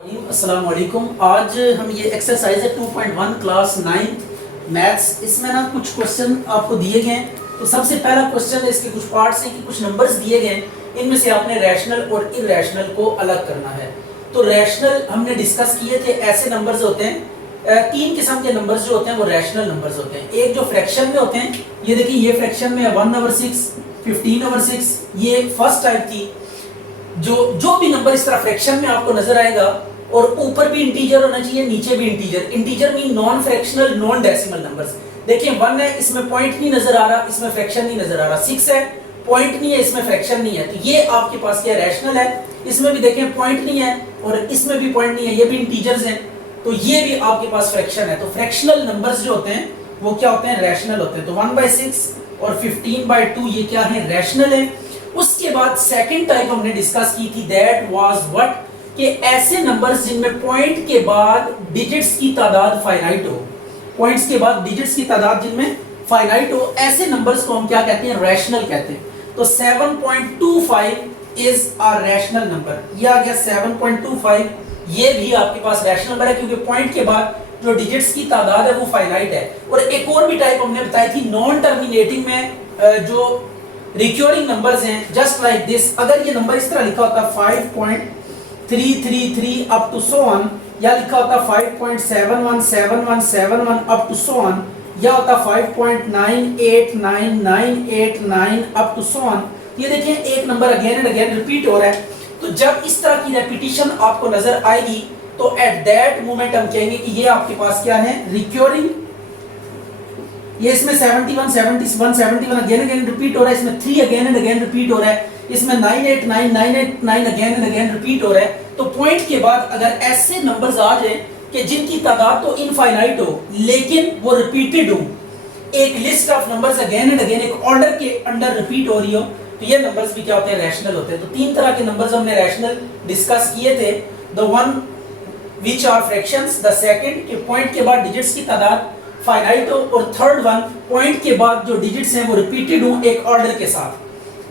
अस्सलाम वालेकुम। आज हम ये एक्सरसाइज है 2.1 क्लास 9 मैथ्स। इसमें ना कुछ क्वेश्चन आपको दिए गए हैं। तो सबसे पहला क्वेश्चन है, इसके कुछ पार्ट्स हैं कि कुछ नंबर्स दिए गए हैं, इनमें से आपने रैशनल और इरैशनल को अलग करना है। तो रैशनल हमने डिस्कस किए थे, ऐसे नंबर्स होते हैं, तीन किस्म के नंबर्स जो होते हैं वो रैशनल नंबर्स होते हैं। एक जो फ्रैक्शन में होते हैं, ये देखिए ये फ्रैक्शन में है 1/6, 15/6, ये फर्स्ट टाइप थी। जो भी नंबर इस तरह फ्रैक्शन में आपको नजर आएगा और ऊपर भी इंटीजर होना चाहिए, नीचे भी integer. Integer mean non fractional non decimal numbers. देखिए 1 है, इसमें पॉइंट नहीं नजर आ रहा, इसमें फ्रैक्शन नहीं नजर आ रहा। 6 है, पॉइंट नहीं है, इसमें फ्रैक्शन नहीं है, तो ये आपके पास क्या रैशनल है। इसमें भी देखें पॉइंट नहीं है और इसमें भी पॉइंट नहीं है, ये भी इंटीजर्स हैं, तो ये भी आपके पास फ्रैक्शन है। तो फ्रैक्शनल नंबर्स जो होते हैं वो क्या होते हैं, रैशनल होते हैं। तो 1/6 और 15/2 ये क्या है, रैशनल है। उसके बाद सेकंड टाइप हमने डिस्कस की थी, दैट वाज व्हाट, कि ऐसे नंबर्स जिनमें पॉइंट के बाद डिजिट्स की तादाद फाइनाइट हो, पॉइंट्स के बाद डिजिट्स की तादाद जिनमें फाइनाइट हो, ऐसे नंबर्स को हम क्या कहते हैं, रैशनल कहते हैं। तो 7.25 इज अ रैशनल नंबर। ये आ गया 7.25, ये भी आपके पास रैशनल नंबर है क्योंकि पॉइंट के बाद जो डिजिट्स की तादाद है वो फाइनाइट है। और एक और भी टाइप हमने बताई थी नॉन टर्मिनेटिंग में, जो रिक्योरिंग नंबर्स हैं, जस्ट लाइक दिस। अगर ये नंबर इस तरह लिखा होता 5.333 अप टू सो ऑन, या लिखा होता 5.717171 अप टू सो ऑन, या होता 5.989989 अप टू सो ऑन, ये देखिए एक number again and again repeat हो रहा है। तो जब इस तरह की रेपिटेशन आपको नजर आएगी तो एट दैट मोमेंट हम कहेंगे कि ये आपके पास क्या है, रिक्योरिंग। ये इसमें 71 अगेन अगेन रिपीट हो रहा है, इसमें 3 अगेन एंड अगेन रिपीट हो रहा है, इसमें 989 अगेन एंड अगेन रिपीट हो रहा है। तो पॉइंट के बाद अगर ऐसे नंबर्स आ जाए कि जिनकी तादाद तो इनफाइनाइट हो लेकिन वो रिपीटेड हो, एक list of numbers again and again एक ऑर्डर के अंडर रिपीट हो रही हो, तो ये नंबर्स भी क्या होते हैं, रैशनल होते हैं। तो तीन तरह के नंबर्स हमने रैशनल डिस्कस किए थे। The one which are fractions, the second कि पॉइंट के बाद डिजिट्स की तादाद फाइनाइट हो, और थर्ड वन पॉइंट के बाद जो डिजिट्स हैं वो रिपीटेड हो एक ऑर्डर के साथ,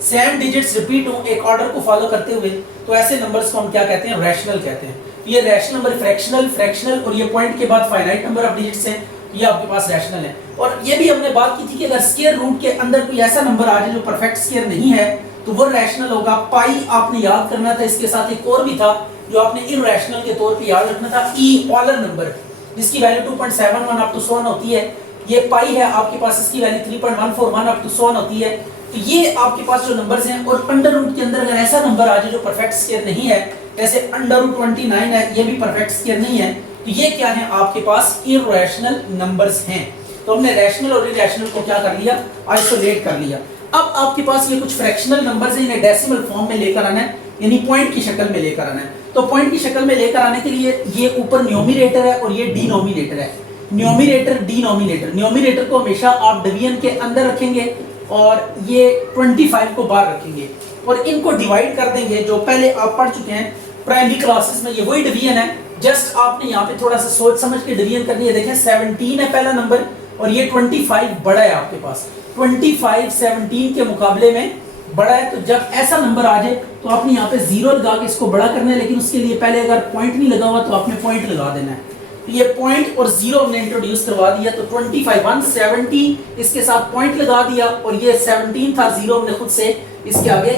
सेम डिजिट्स रिपीट हो एक ऑर्डर को फॉलो करते हुए, तो ऐसे नंबर्स को हम क्या कहते हैं, रैशनल कहते हैं। ये रैशनल नंबर फ्रैक्शनल और ये पॉइंट के बाद फाइनाइट नंबर ऑफ डिजिट्स हैं, ये आपके पास रैशनल है। और ये भी हमने बात की थी कि अगर स्क्वायर रूट के अंदर कोई ऐसा नंबर आ जाए जो परफेक्ट स्क्वायर नहीं है तो वो रैशनल होगा। पाई आपने याद करना था, इसके साथ एक और भी था जो आपने इरैशनल के तौर पे याद रखना था, ई ऑलर नंबर जिसकी वैल्यू 2.71 अप टू 100 होती है। ये पाई है आपके पास, इसकी वैल्यू 3.141 अप टू 100 होती है। तो ये आपके पास जो नंबर्स हैं, और अंडर रूट के अंदर अगर ऐसा नंबर आ जाए जो परफेक्ट स्क्वायर नहीं है, जैसे √29 है, ये भी परफेक्ट स्क्वायर नहीं है, तो ये क्या है, आपके पास इरैशनल नंबर्स हैं। तो हमने रैशनल और इरैशनल को क्या कर लिया, आइसोलेट कर लिया। अब आपके पास ये कुछ फ्रैक्शनल नंबर्स हैं, इन्हें डेसिमल फॉर्म में लेकर आना है, यानी पॉइंट की शक्ल में लेकर आना है। तो पॉइंट की शक्ल में लेकर आने के लिए ये ऊपर न्यूमरेटर है और ये डिनोमिनेटर है। न्यूमरेटर डिनोमिनेटर, न्यूमरेटर को हमेशा आप डिवीजन के अंदर रखेंगे और ये 25 को बाहर रखेंगे और इनको डिवाइड कर देंगे। जो पहले आप पढ़ चुके हैं प्राइमरी क्लासेस में, ये वही डिवीजन है, जस्ट आपने यहाँ पे थोड़ा सा सोच समझ के डिवीजन करनी है। देखें 17 है पहला नंबर और ये 25 बड़ा है आपके पास, 25 17 के मुकाबले में बड़ा है। तो जब ऐसा नंबर आ जाए तो आपने यहाँ पे 0 लगा के इसको बड़ा करना है, लेकिन उसके लिए पहले अगर पॉइंट नहीं लगा हुआ तो आपने पॉइंट लगा देना है। तो ये पॉइंट और 0 हमने इंट्रोड्यूस करवा दिया। तो 25 170 इसके साथ पॉइंट लगा दिया, और ये 17 था, 0 हमने खुद से इसके आगे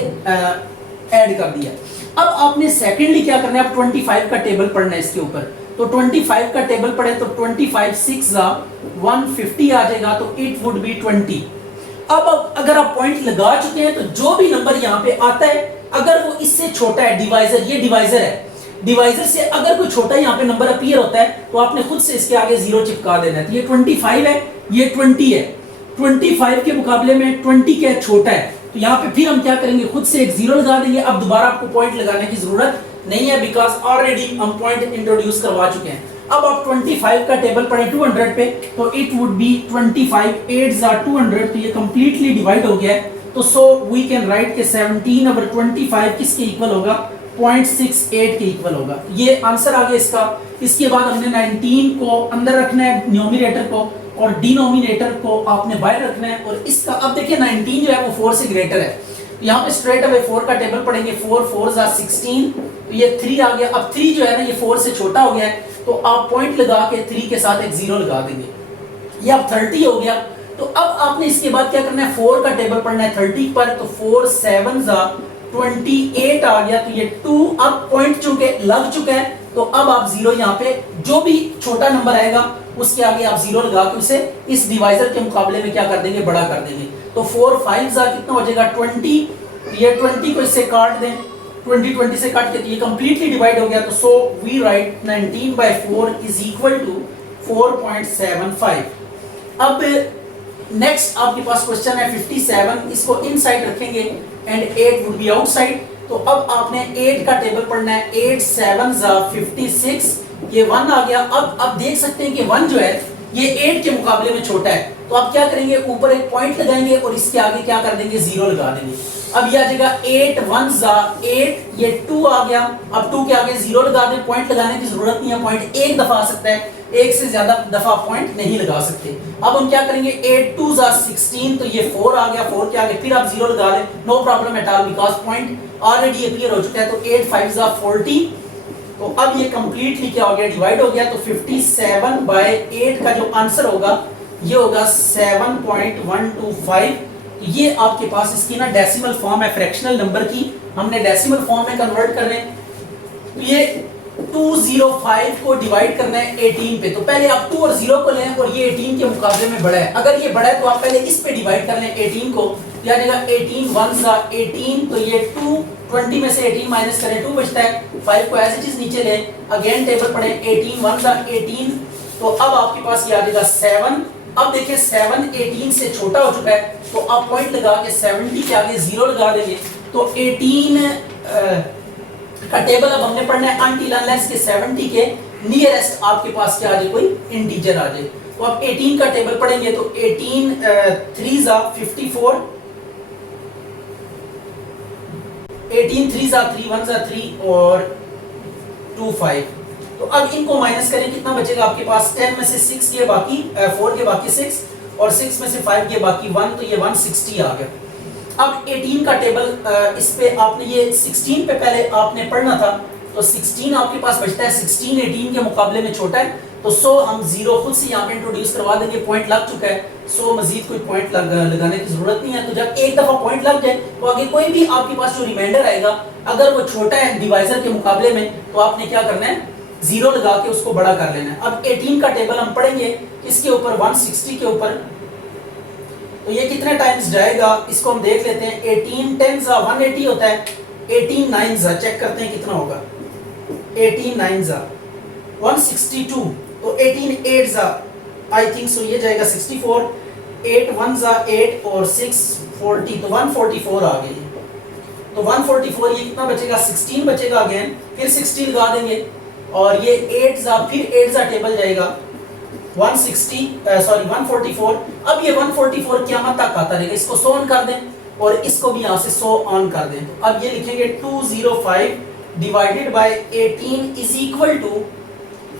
ऐड कर दिया। अब आपने सेकेंडली क्या करना है, अब 25 का टेबल पढ़ना है इसके ऊपर। तो 25 का टेबल पढ़े तो 25 6 150 आ जाएगा, तो इट वुड बी 20। अब अगर आप पॉइंट लगा चुके हैं तो जो भी नंबर यहाँ पे आता है अगर वो इससे छोटा है, डिवाइजर, ये डिवाइजर है, डिवाइजर से अगर कोई छोटा यहाँ पे नंबर अपीयर होता है तो आपने खुद से इसके आगे 0 चिपका देना है। तो ये 25 है, ये 20 है, 25 के मुकाबले में 20 क्या छोटा है, तो यहाँ पे फिर हम क्या करेंगे, खुद से एक 0 लगा देंगे। अब दोबारा आपको पॉइंट लगाने की जरूरत नहीं है, बिकॉज ऑलरेडी हम पॉइंट इंट्रोड्यूस करवा चुके हैं। अब आप 25 का टेबल पढ़े 200 पे, तो it would be 25 8s are 200, तो ये कंप्लीटली डिवाइड हो गया है। तो सो वी कैन राइट के 17/25 किसके इक्वल होगा, 0.68 के इक्वल होगा। ये आंसर आ गया इसका। इसके बाद हमने 19 को अंदर रखना है न्यूमरेटर को, और डिनोमिनेटर को आपने बाहर रखना है। और इसका अब देखिए 19 जो है वो 4 से ग्रेटर है, यहाँ पे स्ट्रेट अवे 4 का टेबल पढ़ेंगे, 4 4 जा 16, तो ये 3 आ गया। अब 3 जो है ना ये 4 से छोटा हो गया है, तो आप पॉइंट लगा के 3 के साथ एक 0 लगा देंगे, ये अब 30 हो गया। तो अब आपने इसके बाद क्या करना है, 4 का टेबल पढ़ना है 30 पर, तो 4 7 जा 28 आ गया, तो ये 2 अब पॉइंट चुके लग चुका है, तो अब आप 0 यहाँ पे जो भी छोटा नंबर आएगा उसके आगे आप 0 लगा के उसे इस डिवाइजर के मुकाबले में क्या कर देंगे, बड़ा कर देंगे। तो 4 5 जा कितना हो जाएगा 20, ये 20 को इससे काट दें, 20 से काट के तो ये कंप्लीटली डिवाइड हो गया। तो so we write 19/4 is equal to 4.75। अब नेक्स्ट आपके पास क्वेश्चन है 57, इसको इनसाइड रखेंगे एंड 8 वुड बी आउटसाइड। तो अब आपने 8 का टेबल पढ़ना है, 8 7 जा 56, ये 1 आ गया। अब आप देख सकते हैं कि 1 जो है ये 8 के मुकाबले में छोटा है, तो आप क्या करेंगे, ऊपर एक पॉइंट लगाएंगे और इसके आगे क्या कर देंगे, 0 लगा देंगे। अब यह आ जाएगा 8 1 जा 8, ये 2 आ गया। अब 2 के आगे 0 लगा दें, पॉइंट लगाने की जरूरत नहीं है, पॉइंट एक दफा आ सकता है, एक से ज्यादा दफा पॉइंट नहीं लगा सकते। अब हम क्या करेंगे, 8 2 जा 16, तो ये 4 आ गया, 4 के आगे फिर आप 0 लगा दें, no problem at all because point already appear हो चुका है। तो 8 5 जा 40, तो अब ये कंप्लीटली क्या हो गया, डिवाइड हो गया। तो 57/8 का जो आंसर होगा ये होगा 7.125। ये आपके पास इसकी ना डेसिमल फॉर्म है फ्रैक्शनल नंबर की, हमने डेसिमल फॉर्म में कन्वर्ट कर रहे हैं। तो ये 205 को डिवाइड करना है 18 पे, तो पहले आप 2 और 0 को लें और ये 18 के मुकाबले में बड़ा है। अगर ये बड़ा है तो आप पहले इस पे डिवाइड कर लें 18 को, क्या जाएगा 18 1 जा 18, तो ये 2 20 में से 18 माइनस करें 2 बचता है, 5 को एज इट इज नीचे लें, अगेन टेबल पढ़ें 18 1 जा 18, तो अब आपके पास ये आ जाएगा 7। अब देखिए 7 18 से छोटा हो चुका है, तो आप पॉइंट लगा के 70 के आगे 0 लगा देंगे। तो 18 का टेबल अब हमने पढ़ना है अनटिल अनलेस के 70 के नियरेस्ट आपके पास क्या आ जाए, कोई इंटीजर आ जाए। तो अब 18 का टेबल पढ़ेंगे, तो 18 3 जा 54, 18 3 जा 3 1 जा 3 और 2 5। तो अब इनको माइनस करें, कितना बचेगा आपके पास, 10 में से 6 के बाकी 4 के बाकी 6 और 6 में से 5 के बाकी 1, तो ये 160 आ गया। अब 18 का टेबल इस पे आपने ये 16 पे पहले आपने पढ़ना था, तो 16 आपके पास बचता है, 16 18 के मुकाबले में छोटा है, तो सो हम 0 खुद से यहाँ पे इंट्रोड्यूस करवा देंगे, पॉइंट लग चुका है, सो मजीद कोई पॉइंट लगाने की जरूरत नहीं है। तो जब एक दफा पॉइंट लग जाए तो आगे कोई भी आपके पास जो रिमाइंडर आएगा अगर वो छोटा है डिवाइजर के मुकाबले में, तो आपने क्या करना है, 0 लगा के उसको बड़ा कर लेना है। अब 18 का टेबल हम पढ़ेंगे इसके ऊपर 160 के ऊपर, तो ये कितने टाइम्स जाएगा इसको हम देख लेते हैं। 18 10 जा 180 होता है, 18 9 जा चेक करते हैं कितना होगा, 18 9 जा 162, तो 18 8 जा आई थिंक सो ये जाएगा 64, 8 1 जा 8 और 6 40, तो 144 आ गई। तो 144 ये कितना बचेगा, 16 बचेगा, अगेन फिर 16 लगा देंगे और ये 8 जा फिर 8 जा टेबल जाएगा 144। अब ये 144 क़यामत तक आता रहेगा, इसको 100 ऑन कर दें और इसको भी यहाँ से 100 ऑन कर दें। तो अब ये लिखेंगे 205 divided by 18 is equal to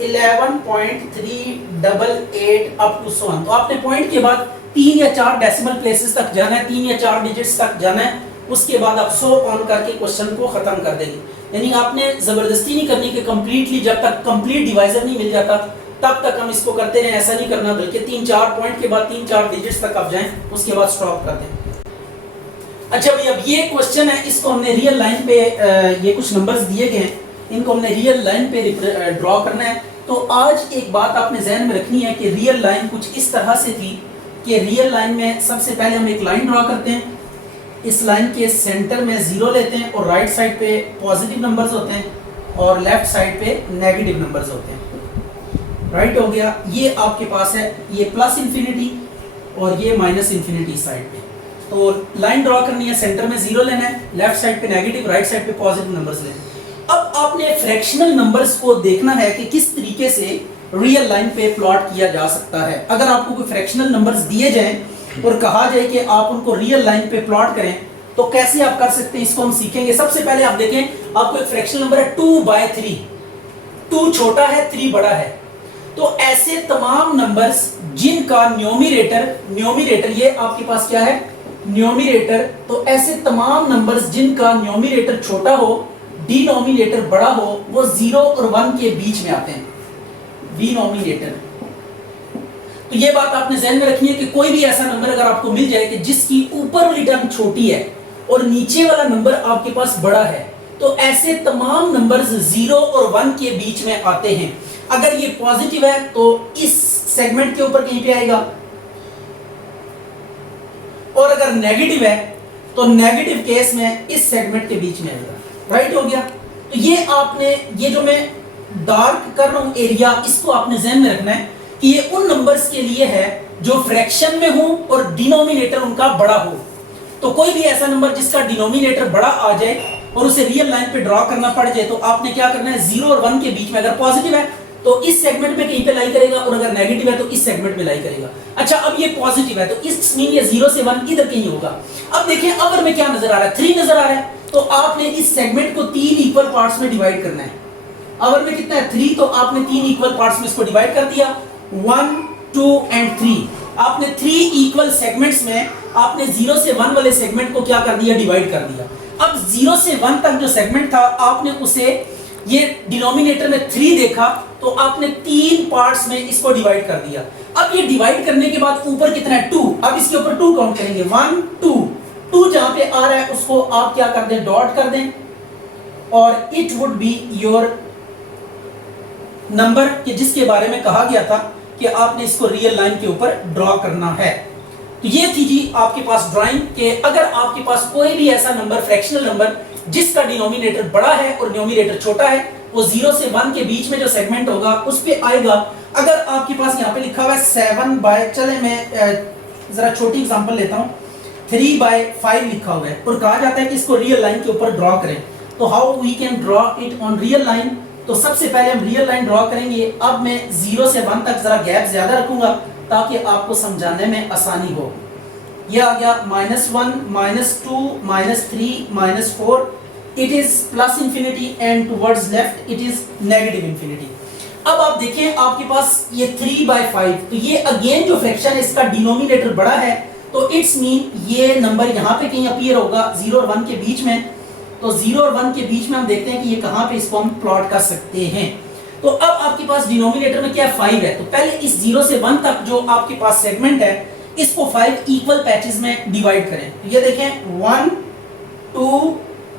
11.388 up to 100। तो आपने पॉइंट के बाद 3 या 4 डेसिमल प्लेसेस तक जाना है, 3 या 4 डिजिट्स तक जाना है, उसके बाद आप 100 ऑन करके क्वेश्चन को खत्म कर देंगे। यानी आपने जबरदस्ती नहीं करनी कि कंप्लीटली जब तक कंप्लीट डिवाइजर नहीं मिल जाता तब तक हम इसको करते रहे, ऐसा नहीं करना, बल्कि 3-4 पॉइंट के बाद 3-4 डिजिट्स तक आप जाएं, उसके बाद स्टॉप कर दें। अच्छा भाई, अब ये क्वेश्चन है, इसको हमने रियल लाइन पे ये कुछ नंबर्स दिए गए हैं, इनको हमने रियल लाइन पे ड्रॉ करना है। तो आज एक बात आपने जहन में रखनी है कि रियल लाइन कुछ इस तरह से थी कि रियल लाइन में सबसे पहले हम एक लाइन ड्रॉ करते हैं, इस लाइन के सेंटर में 0 लेते हैं और राइट साइड पे पॉजिटिव नंबर्स होते हैं और लेफ्ट साइड पे नेगेटिव नंबर्स होते हैं। राइट हो गया, ये आपके पास है, ये प्लस इंफिनिटी और ये माइनस इंफिनिटी साइड पे। तो लाइन ड्रॉ करनी है, सेंटर में 0 लेना है, लेफ्ट साइड पे नेगेटिव, राइट साइड पे पॉजिटिव नंबर्स लेने हैं। अब आपने फ्रैक्शनल नंबर्स को देखना है कि किस तरीके से रियल लाइन पे प्लॉट किया जा सकता है। अगर आपको कोई फ्रैक्शनल नंबर्स दिए जाएं और कहा जाए कि आप उनको रियल लाइन पे प्लॉट करें, तो कैसे आप कर सकते हैं, इसको हम सीखेंगे। सबसे पहले आप देखें, आपको एक फ्रैक्शनल नंबर है 2/3, 2 छोटा है 3 बड़ा है, तो ऐसे तमाम नंबर्स जिनका न्यूमरेटर ये आपके पास क्या है न्यूमरेटर, तो ऐसे तमाम नंबर्स जिनका न्यूमरेटर छोटा हो, डिनोमिनेटर बड़ा हो, वो 0 और 1 के बीच में आते हैं, डिनोमिनेटर। तो ये बात आपने ध्यान में रखनी है कि कोई भी ऐसा नंबर अगर आपको मिल जाए कि जिसकी ऊपर वाली टर्म छोटी है और नीचे वाला नंबर आपके पास बड़ा है, तो ऐसे तमाम नंबर्स 0 और 1 के बीच में आते हैं। अगर ये पॉजिटिव है तो इस सेगमेंट के ऊपर कहीं पे आएगा, और अगर नेगेटिव है तो नेगेटिव केस में इस सेगमेंट के बीच में आएगा। राइट हो गया। तो ये आपने, ये जो मैं डार्क कर रहा हूं एरिया, इसको आपने ध्यान में रखना है कि ये उन नंबर्स के लिए है जो फ्रैक्शन में हो और डिनोमिनेटर उनका बड़ा हो। तो कोई भी ऐसा नंबर जिसका डिनोमिनेटर बड़ा आ जाए और उसे रियल लाइन पे ड्रॉ करना पड़ जाए, तो आपने क्या करना है, 0 और 1 के बीच में, अगर पॉजिटिव है तो इस सेगमेंट में कहीं पे लाई करेगा, और अगर नेगेटिव है तो इस सेगमेंट में लाई करेगा। अच्छा, अब ये पॉजिटिव है तो इस मीन ये 0 से 1 इधर कहीं होगा। अब देखें अवर में क्या नजर आ रहा है, 3 नजर आ रहा है, तो आपने इस सेगमेंट को 3 इक्वल पार्ट्स में डिवाइड करना है। अवर में कितना है, 3, तो आपने 3 इक्वल पार्ट्स में इसको डिवाइड कर दिया, 1, 2 एंड 3। आपने 3 इक्वल सेगमेंट्स में आपने 0 से 1 वाले सेगमेंट को क्या कर दिया, डिवाइड कर दिया। अब 0 से 1 तक जो सेगमेंट था आपने उसे, ये डिनोमिनेटर में 3 देखा, तो आपने 3 पार्ट्स में इसको डिवाइड कर दिया। अब ये डिवाइड करने के बाद ऊपर कितना है, 2। अब इसके ऊपर 2 काउंट करेंगे, 1, 2। 2 जहां पे आ रहा है उसको आप क्या कर दें, डॉट कर दें, और it would be your number कि जिसके बारे में कहा गया था कि आपने इसको रियल लाइन के ऊपर ड्रॉ करना है। तो ये थी जी आपके पास ड्राइंग के, अगर आपके पास कोई भी ऐसा नंबर, फ्रैक्शनल नंबर जिसका डिनोमिनेटर बड़ा है और न्यूमरेटर छोटा है, वो 0 से 1 के बीच में जो सेगमेंट होगा उस पे आएगा। अगर आपके पास यहाँ पे लिखा हुआ है 7 बाय, चले मैं जरा छोटी एग्जांपल लेता हूँ, 3 बाय 5 लिखा हुआ है और कहा जाता है कि इसको रियल लाइन के ऊपर ड्रॉ करें, तो how we can draw it on real line. तो सबसे पहले हम रियल लाइन ड्रॉ करेंगे। अब मैं 0 से 1 तक जरा गैप ज्यादा रखूंगा ताकि आपको समझाने में आसानी हो। ये आ गया -1, -2, -3, -4, it is plus infinity and towards left it is negative infinity. अब आप देखें आपके पास ये 3 बाय 5, तो ये अगेन जो फ्रैक्शन है इसका डिनोमिनेटर बड़ा है, तो इट्स मीन ये नंबर यहाँ पे कहीं अपीयर होगा 0 और 1 के बीच में। तो 0 और 1 के बीच में हम देखते हैं कि ये कहाँ पे इसको हम प्लॉट कर सकते हैं। तो अब आपके पास डिनोमिनेटर में क्या है, 5 है, तो पहले इस 0 से 1 तक जो आपके पास सेगमेंट है इसको 5 इक्वल पैचेस में डिवाइड करें। तो ये देखें 1, 2,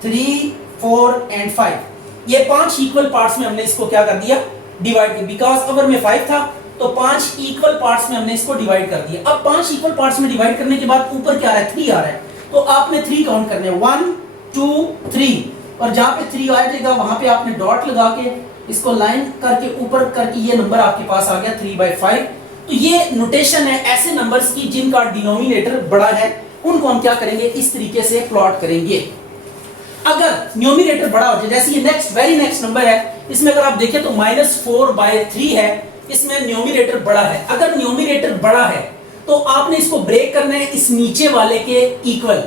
3, 4 एंड 5, ये 5 इक्वल पार्ट्स में हमने इसको क्या कर दिया, डिवाइड किया। बिकॉज अवर में 5 था तो 5 इक्वल पार्ट्स में हमने इसको डिवाइड कर दिया। अब 5 इक्वल पार्ट्स में डिवाइड करने के बाद ऊपर क्या आ रहा है, 3 आ रहा है, तो आपने 3 काउंट करने, 1, 2, 3, और जहां पे 3 आ जाएगा वहां पे आपने डॉट लगा के इसको लाइन करके ऊपर करके ये नंबर आपके पास आ गया 3 बाय 5। तो ये नोटेशन है ऐसे नंबर्स की जिनका डिनोमिनेटर बड़ा है, उनको हम क्या करेंगे, इस तरीके से प्लॉट करेंगे। अगर न्यूमरेटर बड़ा हो जाए, जैसे ये नेक्स्ट वेरी नेक्स्ट नंबर है, इसमें अगर आप देखें तो -4/3 है, इसमें न्यूमरेटर बड़ा है। अगर न्यूमरेटर बड़ा है तो आपने इसको ब्रेक करना है इस नीचे वाले के इक्वल।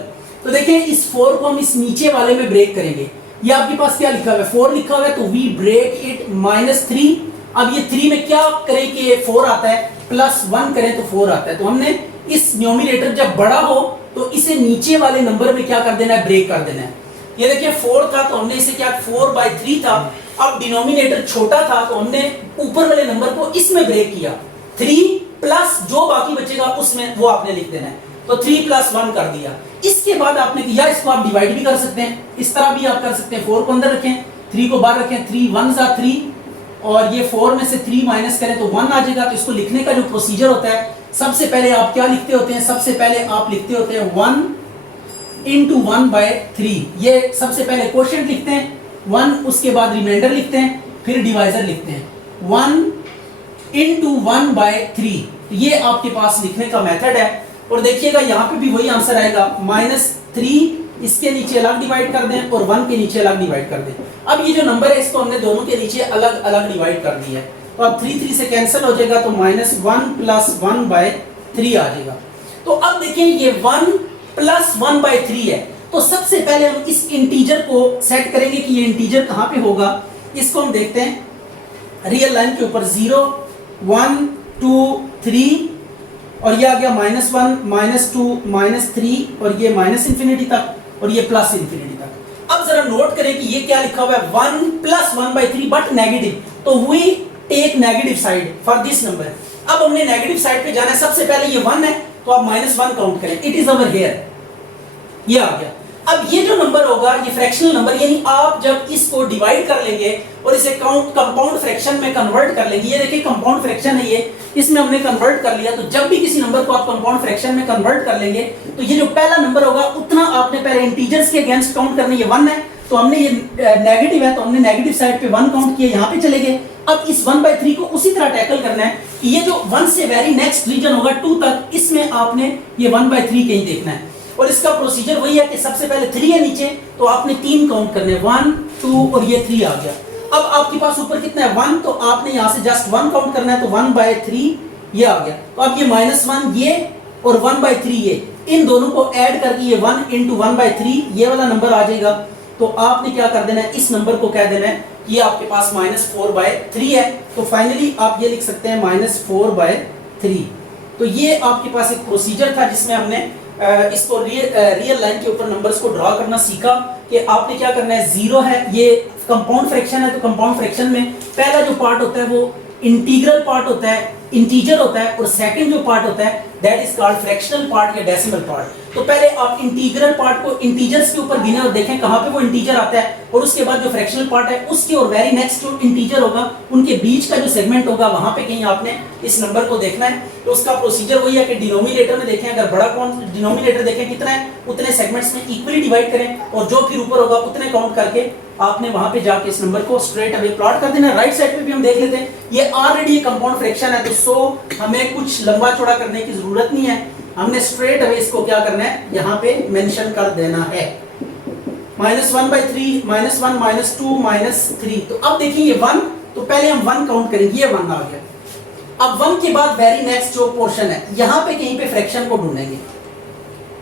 तो देखिए इस 4 को हम इस नीचे वाले में ब्रेक करेंगे। ये आपके पास क्या लिखा हुआ है, 4 लिखा हुआ है, तो वी ब्रेक इट -3। अब ये 3 में क्या करें कि 4 आता है, +1 करें तो 4 आता है। तो हमने इस न्यूमरेटर जब बड़ा हो तो इसे नीचे वाले नंबर में क्या कर देना है, ब्रेक कर देना है। ये देखिए 4 था तो हमने इसे क्या, 4/3 था। अब डिनोमिनेटर छोटा था तो हमने ऊपर वाले नंबर को इसमें ब्रेक किया, 3 प्लस जो बाकी बचेगा उसमें वो आपने लिख देना है, तो 3 + 1 कर दिया। इसके बाद आपने किया, इसको आप डिवाइड भी कर सकते हैं, इस तरह भी आप कर सकते हैं, 4 को अंदर रखें, 3 को बाहर रखें, 3 1 ज़ा 3, और ये 4 में से 3 माइनस करें तो 1 आ जाएगा। तो इसको लिखने का जो प्रोसीजर होता है, सबसे पहले आप क्या लिखते होते हैं, सबसे पहले आप लिखते होते हैं 1 × 1/3। ये सबसे पहले क्वोशिएंट लिखते हैं 1, उसके बाद रिमाइंडर लिखते हैं, फिर डिवाइजर लिखते हैं 1 × 1/3। ये आपके पास लिखने का मेथड है। और देखिएगा यहाँ पे भी वही आंसर आएगा, -3 इसके नीचे अलग डिवाइड कर दें और 1 के नीचे अलग डिवाइड कर दें। अब ये जो नंबर है इसको हमने दोनों के नीचे अलग अलग डिवाइड कर दिया है, तो अब 3 से कैंसिल हो जाएगा, तो -1 + 1/3 आ जाएगा। तो अब देखिए ये 1 + 1/3 है, तो सबसे पहले हम इस इंटीजर को सेट करेंगे कि ये इंटीजर कहाँ पे होगा। इसको हम देखते हैं रियल लाइन के ऊपर, 0 1 2 3, और ये आ गया -1, -2, -3 और ये माइनस इंफिनिटी तक और ये प्लस इंफिनिटी तक। अब जरा नोट करें कि ये क्या लिखा हुआ है 1 + 1/3 बट नेगेटिव, तो we take negative side for this number. अब हमने नेगेटिव साइड पे जाना है, सबसे पहले ये 1 है तो आप -1 काउंट करें, इट इज अवर हेयर, ये आ गया। अब ये जो नंबर होगा ये फ्रैक्शनल नंबर, यानी आप जब इसको डिवाइड कर लेंगे और इसे कंपाउंड फ्रैक्शन में कन्वर्ट कर लेंगे, ये देखिए कंपाउंड फ्रैक्शन है ये, इसमें हमने कन्वर्ट कर लिया, तो जब भी किसी नंबर को आप कंपाउंड फ्रैक्शन में कन्वर्ट कर लेंगे तो ये जो पहला नंबर होगा उतना आपने पहले इंटीजर्स के अगेंस्ट काउंट करना। ये 1 है तो हमने ये नेगेटिव है तो हमने नेगेटिव साइड पे 1 काउंट किया, यहाँ पे चले गए। अब इस 1/3 को उसी तरह टैकल करना है कि ये जो 1 से वेरी नेक्स्ट रीजन होगा 2 तक, इसमें आपने ये 1/3 कहीं देखना है। और इसका प्रोसीजर वही है कि सबसे पहले 3 है नीचे तो आपने 3 काउंट करने, 1 2 और ये 3 आ गया। अब आपके पास ऊपर कितना है 1, तो आपने यहाँ से जस्ट 1 काउंट करना है, तो 1/3 ये आ गया। तो अब ये -1 ये और 1/3 ये, इन दोनों को ऐड करके ये 1 × 1/3 ये वाला नंबर आ जाएगा। तो आपने क्या कर देना है, इस नंबर को कह देना है ये आपके पास -4/3 है। तो फाइनली आप ये लिख सकते हैं -4/3। तो ये आपके पास एक प्रोसीजर था जिसमें हमने इसको रियल लाइन के ऊपर नंबर्स को ड्रॉ करना सीखा कि आपने क्या करना है। 0 है, ये कंपाउंड फ्रैक्शन है, तो कंपाउंड फ्रैक्शन में पहला जो पार्ट होता है वो इंटीग्रल पार्ट होता है, इंटीजर होता है, और सेकंड जो पार्ट होता है that is called fractional part या डेसिमल पार्ट। तो पहले आप इंटीग्रल पार्ट को इंटीजर्स के ऊपर गिने और देखें कहां पे वो इंटीजर आता है, और उसके बाद जो फ्रैक्शनल पार्ट है उसके और वेरी नेक्स्ट जो इंटीजर होगा उनके बीच का जो सेगमेंट होगा वहां पे कहीं आपने इस नंबर को देखना है। तो उसका प्रोसीजर वही है कि डिनोमिनेटर में देखें, अगर बड़ा कौन डिनोमिनेटर देखें कितना है उतने सेगमेंट्स में इक्वली डिवाइड करें, और जो फिर ऊपर होगा उतने काउंट करके आपने वहां पे जाके इस नंबर को स्ट्रेट अवे प्लॉट कर देना। राइट साइड पे भी हम देख लेते हैं, ये ऑलरेडी कंपाउंड फ्रैक्शन है, तो सो हमें कुछ लंबा चौड़ा करने की जरूरत नहीं है, हमने स्ट्रेट अवे इसको क्या करना है यहाँ पे मेंशन कर देना है। -1/3 -1 -2 -3। तो अब देखिए ये 1, तो पहले हम 1 काउंट करेंगे, ये 1 आ गया। अब 1 के बाद वेरी नेक्स्ट जो पोर्शन है यहाँ पे कहीं पे फ्रैक्शन को ढूंढेंगे,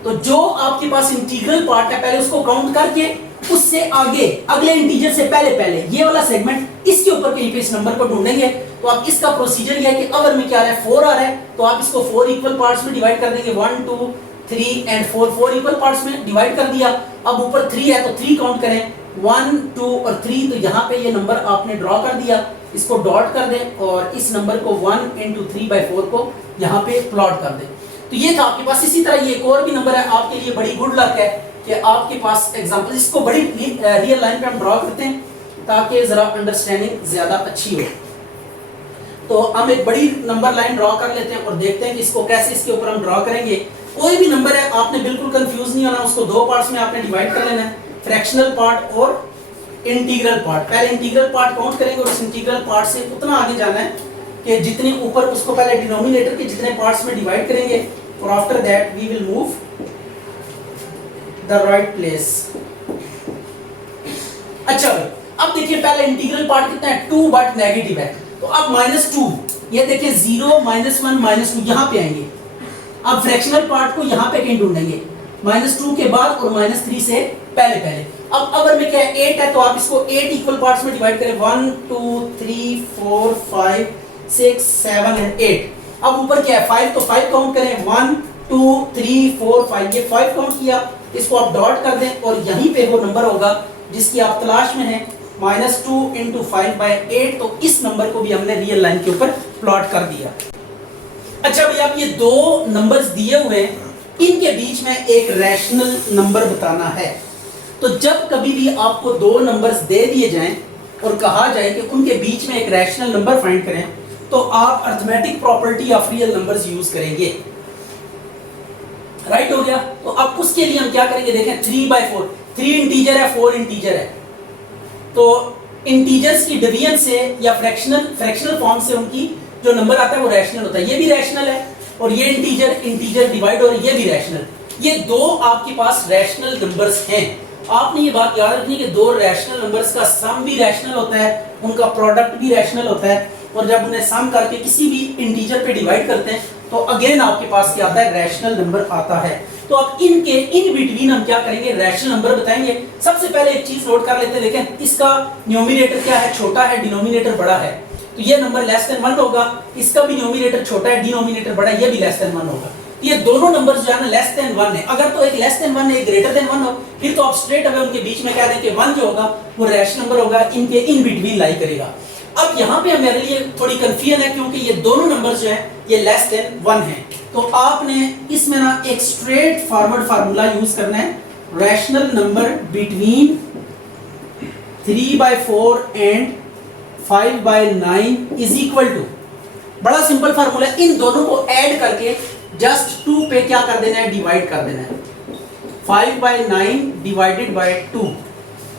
तो जो आपके पास इंटीग्रल पार्ट है पहले उसको काउंट करके उससे आगे अगले इंटीजर से पहले ये वाला सेगमेंट इसके ऊपर कहीं पे इस नंबर को ढूंढेंगे। तो अब इसका प्रोसीजर ये है कि अगर में क्या आ रहा है 4 आ रहा है तो आप इसको 4 इक्वल पार्ट्स में डिवाइड कर देंगे, 1 2 3 एंड 4 इक्वल पार्ट्स में डिवाइड कर दिया। अब ऊपर 3 है तो 3 काउंट करें, 1 2 और 3, तो यहाँ पे ये नंबर आपने ड्रॉ कर दिया, इसको डॉट कर दें और इस नंबर को 1 × 3/4 को यहाँ पे प्लॉट कर दें। तो ये था आपके पास। इसी तरह ये एक और भी नंबर है आपके लिए, बड़ी गुड लक है कि आपके पास एग्जांपल, इसको बड़ी रियल लाइन पे हम ड्रॉ करते हैं ताकि जरा अंडरस्टैंडिंग ज्यादा अच्छी हो। तो हम एक बड़ी नंबर लाइन ड्रॉ कर लेते हैं और देखते हैं कि इसको कैसे इसके ऊपर हम ड्रॉ करेंगे। कोई भी नंबर है आपने बिल्कुल कंफ्यूज नहीं होना, उसको 2 पार्ट्स में आपने डिवाइड कर लेना है, फ्रैक्शनल पार्ट और इंटीग्रल पार्ट। पहले इंटीग्रल पार्ट काउंट करेंगे और उस इंटीग्रल पार्ट से उतना आगे जाना है कि जितने ऊपर, उसको पहले डिनोमिनेटर के जितने पार्ट्स में डिवाइड करेंगे और after that we will move the right place. अच्छा अब देखिए पहले इंटीग्रल पार्ट कितना है 2 बट नेगेटिव है, तो अब -2, ये देखिए 0 -1 -2 यहाँ पे आएंगे। अब फ्रैक्शनल पार्ट को यहाँ पे कहीं ढूंढेंगे, -2 के बाद और -3 से पहले। अब अगर में क्या है 8 है तो आप इसको 8 इक्वल पार्ट्स में डिवाइड करें, 1 2 3 4 5 6 7 एंड 8। अब ऊपर क्या है 5, तो 5 काउंट करें, 1 2 3 4 5, ये 5 काउंट किया, इसको आप डॉट कर दें और यहीं पे वो नंबर होगा जिसकी आप तलाश में हैं, -2 × 5/8। तो इस नंबर को भी हमने रियल लाइन के ऊपर प्लॉट कर दिया। अच्छा भाई, अब ये 2 नंबर्स दिए हुए हैं, इनके बीच में एक रैशनल नंबर बताना है। तो जब कभी भी आपको 2 नंबर्स दे दिए जाएं और कहा जाए कि उनके बीच में एक रैशनल नंबर फाइंड करें, तो आप arithmetic property of real numbers use करेंगे। राइट हो गया। तो अब उसके लिए हम क्या करेंगे, देखें 3/4, 3 इंटीजर है 4 इंटीजर है, तो इंटीजर्स की डिवीजन से या फ्रैक्शनल फॉर्म से उनकी जो नंबर आता है वो रैशनल होता है। ये भी रैशनल है और ये इंटीजर डिवाइड हो रहा है, ये भी रैशनल। ये 2 आपके पास रैशनल नंबर्स हैं। आपने ये बात याद रखनी है कि 2 रैशनल नंबर्स का सम भी रैशनल होता है, उनका प्रोडक्ट भी रैशनल होता है, और जब उन्हें सम करके किसी भी इंटीजर पे डिवाइड करते हैं तो अगेन आपके पास क्या आता है, रैशनल नंबर आता है। तो अब इनके इन बिटवीन हम क्या करेंगे, रैशनल नंबर बताएंगे। सबसे पहले एक चीज नोट कर लेते हैं, देखें इसका न्यूमरेटर क्या है, छोटा है, डिनोमिनेटर बड़ा है। तो ये नंबर लेस देन 1 होगा, इसका भी न्यूमरेटर छोटा है, डिनोमिनेटर बड़ा है, ये भी लेस देन 1 होगा। ये दोनों नंबर्स जो है ना लेस देन 1 है। अगर तो एक लेस देन 1 है, एक ग्रेटर देन 1 हो, फिर तो आप स्ट्रेट अवे उनके बीच में कह दें कि 1 जो होगा वो रैशनल नंबर होगा, इनके इन बिटवीन लाई करेगा। अब यहाँ पे मेरे लिए थोड़ी कंफ्यूजन है क्योंकि ये दोनों नंबर्स जो हैं ये लेस देन 1 है। तो आपने इसमें ना एक स्ट्रेट फॉरवर्ड फार्मूला यूज करना है, rational number between 3/4 and 5/9 is equal to, बड़ा सिंपल फार्मूला है, इन दोनों को ऐड करके जस्ट 2 पे क्या कर देना है, डिवाइड कर देना है। 5/9 डिवाइडेड बाय 2,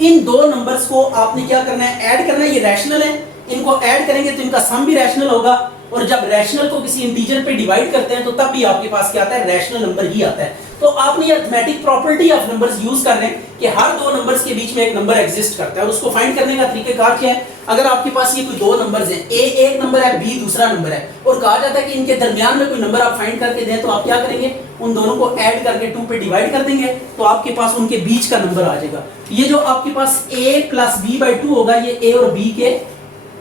इन दो नंबर्स को आपने क्या करना है, ऐड करना है। ये रैशनल है, इनको ऐड करेंगे तो इनका सम भी रैशनल होगा, और जब रैशनल को किसी इंटीजर पे डिवाइड करते हैं तो तब भी आपके पास क्या आता है, रैशनल नंबर ही आता है। तो आपने ये arithmetic property of numbers use कर रहे हैं कि हर दो नंबर्स के बीच में एक नंबर एग्जिस्ट करता है, और उसको फाइंड करने का तरीकेकार क्या है। अगर आपके पास ये कोई दो नंबर्स हैं, ए एक नंबर है, बी दूसरा नंबर है, और कहा जाता है कि इनके दरमियान में कोई नंबर आप फाइंड करके दें, तो आप क्या करेंगे, उन दोनों को ऐड करके 2 पे डिवाइड कर देंगे, तो आपके पास उनके बीच का नंबर आ जाएगा। ये जो आपके पास a + b/2 होगा, ये a और b के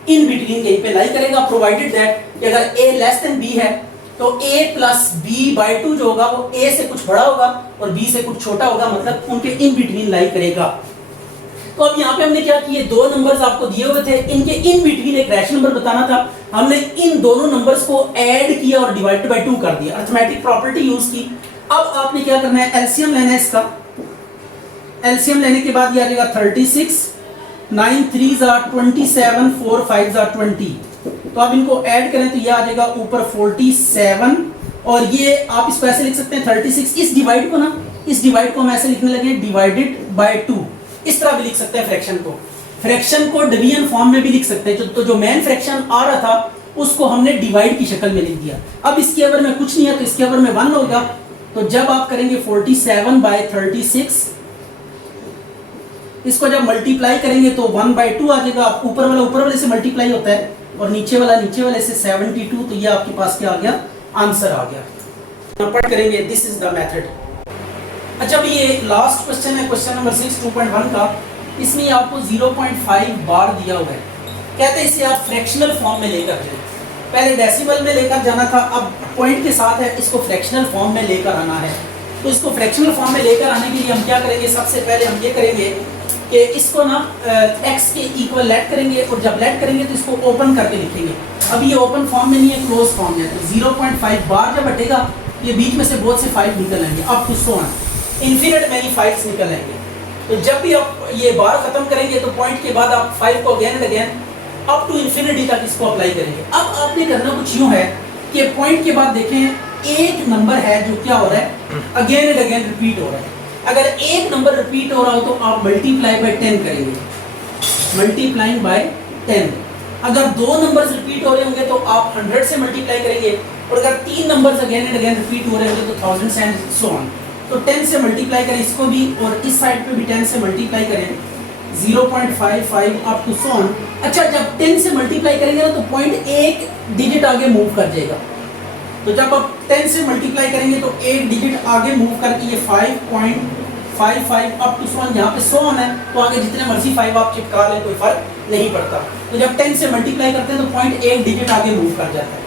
इन बिटवीन कहीं पे लाई करेगा, प्रोवाइडेड दैट कि अगर a लेस देन b है तो a + b/2 जो होगा वो a से कुछ बड़ा होगा और b से कुछ छोटा होगा, मतलब उनके इन बिटवीन लाई करेगा। तो अब यहाँ पे हमने क्या किया, दो नंबर्स आपको दिए हुए थे, इनके इन बिटवीन एक रैशनल नंबर बताना था, हमने इन दोनों नंबर्स को ऐड किया और डिवाइड बाय 2 कर दिया, अरिथमेटिक प्रॉपर्टी यूज की। अब आपने क्या करना है, एलसीएम लेना है इसका। एलसीएम लेने के बाद ये आ जाएगा 36, 9 3 = 27, 4 5 = 20। तो अब इनको ऐड करें तो ये आ जाएगा ऊपर 47, और ये आप इसको ऐसे लिख सकते हैं 36, इस डिवाइड को ना, इस डिवाइड को हम ऐसे लिखने लगे डिवाइडेड बाय 2, इस तरह भी लिख सकते हैं फ्रैक्शन को। फ्रैक्शन को डिवीजन फॉर्म में भी लिख सकते हैं, तो जो मेन फ्रैक्शन आ रहा था उसको हमने डिवाइड की शक्ल में लिख दिया। अब इसके अवर में कुछ नहीं है तो इसके अवर में 1 होगा, तो जब आप करेंगे 47/36, इसको जब मल्टीप्लाई करेंगे तो 1/2 आ जाएगा। ऊपर वाले से मल्टीप्लाई होता है और नीचे वाले से 72, तो ये आपके पास क्या आ गया, आंसर आ गया। पढ़ करेंगे, दिस इज द मेथड। अच्छा, अभी ये लास्ट क्वेश्चन है, क्वेश्चन नंबर 6 2.1 का। इसमें आपको 0.5 बार दिया हुआ है, कहते हैं इसे आप फ्रैक्शनल फॉर्म में लेकर जाए। पहले डेसिमल में लेकर जाना था, अब पॉइंट के साथ है, इसको फ्रैक्शनल फॉर्म में लेकर आना है। तो इसको फ्रैक्शनल फॉर्म में लेकर आने के लिए हम क्या करेंगे, सबसे पहले हम ये करेंगे कि इसको ना x के इक्वल लेट करेंगे, और जब लेट करेंगे तो इसको ओपन करके लिखेंगे। अब ये ओपन फॉर्म में नहीं है, क्लोज फॉर्म में है। तो 0.5 बार जब हटेगा, ये बीच में से बहुत से 5 निकल आएंगे, up to so on, infinite many 5 निकल आएंगे। तो जब भी आप ये बार खत्म करेंगे तो पॉइंट के बाद आप 5 को again and again up to infinity तक इसको अप्लाई करेंगे। अब आपने करना कुछ यूं है कि पॉइंट के बाद देखें एक नंबर है जो क्या हो रहा है, अगेन एंड अगेन रिपीट हो रहा है। अगर एक नंबर रिपीट हो रहा हो तो आप मल्टीप्लाई बाय 10 करेंगे, मल्टीप्लाइंग बाय 10। अगर दो नंबर्स रिपीट हो रहे होंगे तो आप 100 से मल्टीप्लाई करेंगे, और अगर 3 numbers again and again repeat हो रहे होंगे तो 1000 एंड सो ऑन। तो 10 से मल्टीप्लाई करें इसको भी, और इस साइड पे भी 10 से मल्टीप्लाई करें, 0.55 अप टू सो ऑन। अच्छा, जब 10 से मल्टीप्लाई करेंगे ना तो पॉइंट एक डिजिट आगे मूव कर जाएगा। तो जब आप 10 से मल्टीप्लाई करेंगे तो एक डिजिट आगे मूव करके ये 5.55 अप टू सो ऑन, यहाँ पे सो ऑन है तो आगे जितने मर्जी 5 आप चिपका लें, कोई फर्क नहीं पड़ता। तो जब 10 से मल्टीप्लाई करते हैं तो पॉइंट एक डिजिट आगे मूव कर जाता है।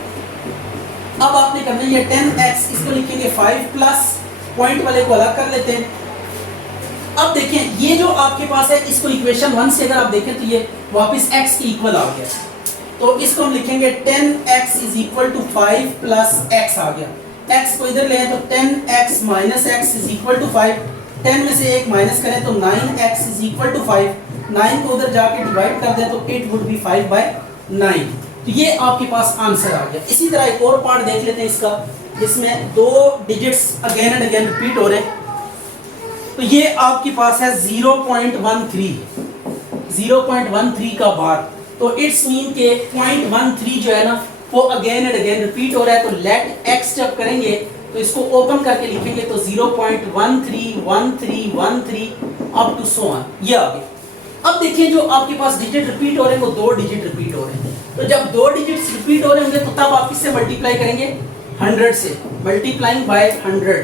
अब आपने करना है ये 10x, इसको लिखेंगे 5 प्लस पॉइंट वाले को अलग कर लेते हैं। अब देखें ये जो आपके पास है, इसको इक्वेशन 1 से अगर आप देखें तो ये वापस x के इक्वल आ गया, तो इसको हम लिखेंगे 10x = 5 प्लस x आ गया। x को इधर ले तो 10x माइनस x = 5, 10 में से 1 माइनस करें तो 9x = 5, 9 को उधर जाके डिवाइड कर दें तो इट वुड बी 5/9। तो ये आपके पास आंसर आ गया। इसी तरह एक और पार्ट देख लेते हैं इसका, जिसमें दो digits again and again repeat हो रहे हैं। तो ये आपके पास है 0.13 का बार, तो इट्स मीन के 0.13 जो है ना वो अगेन एंड अगेन रिपीट हो रहा है। तो लेट x जब करेंगे तो इसको ओपन करके लिखेंगे तो 0.131313 अप टू सो ऑन, ये आ गया। अब देखिए जो आपके पास डिजिट रिपीट हो रहे हैं वो 2 डिजिट रिपीट हो रहे हैं। तो जब 2 डिजिट्स रिपीट हो रहे होंगे तो तब आप इससे मल्टीप्लाई करेंगे 100 से, मल्टीप्लाइंग बाय 100।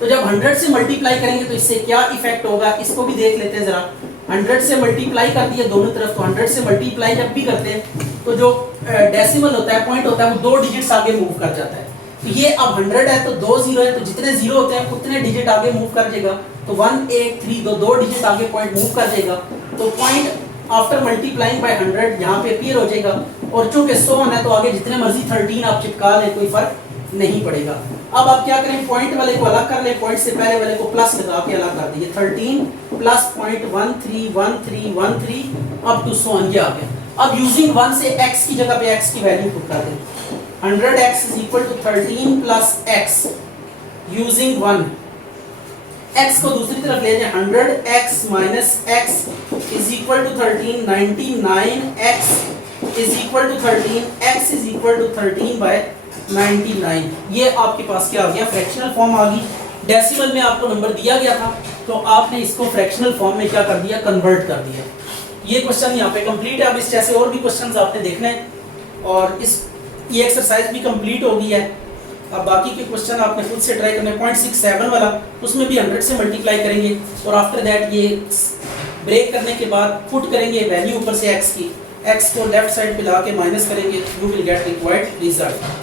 तो जब 100 से मल्टीप्लाई करेंगे तो इससे क्या इफेक्ट होगा, इसको भी देख लेते हैं जरा। 100 से मल्टीप्लाई कर दिया दोनों तरफ, तो 100 से मल्टीप्लाई जब भी करते हैं तो जो डेसिमल होता है, पॉइंट होता है, वो 2 डिजिट्स आगे मूव कर जाता है। तो ये अब 100 है तो 2 जीरो है, तो जितने जीरो होते हैं उतने डिजिट आगे मूव कर जाएगा। तो 1 8 3 दो डिजिट आगे पॉइंट मूव कर जाएगा। तो पॉइंट आफ्टर मल्टीप्लाइंग बाय 100 यहाँ पे अपीयर हो जाएगा। और चूंकि 100 है तो आगे जितने मर्जी 13 आप चिपका लें, कोई फर्क नहीं पड़ेगा। अब आप क्या करें, पॉइंट वाले को अलग कर लें, पॉइंट से पहले वाले को प्लस लगा के अलग कर दीजिए। 13 प्लस पॉइंट 1313 अप टू 100 ये आ गया। अब यूजिंग 1 से x की जगह पे x की वैल्यू पुट कर दें। 100x is equal to 13 plus x using 1, x को दूसरी तरफ ले जाएं। 100x minus x is equal to 13, 99x is equal to 13, x is equal to 13 by 99। ये आपके पास क्या आ गया, फ्रैक्शनल फॉर्म आ गई। डेसिमल में आपको नंबर दिया गया था तो आपने इसको फ्रैक्शनल फॉर्म में क्या कर दिया, कन्वर्ट कर दिया। ये क्वेश्चन यहाँ पे कंप्लीट है। अब इस जैसे और भी क्वेश्चंस आपने देखने हैं और ये एक्सरसाइज भी कंप्लीट हो गई है। अब बाकी के क्वेश्चन आपने खुद से ट्राई करने। 0.67 वाला उसमें भी 100 से मल्टीप्लाई करेंगे और आफ्टर दैट ये ब्रेक करने के बाद पुट करेंगे वैल्यू ऊपर से x की, x को लेफ्ट साइड पे ला के माइनस करेंगे, you will get required result.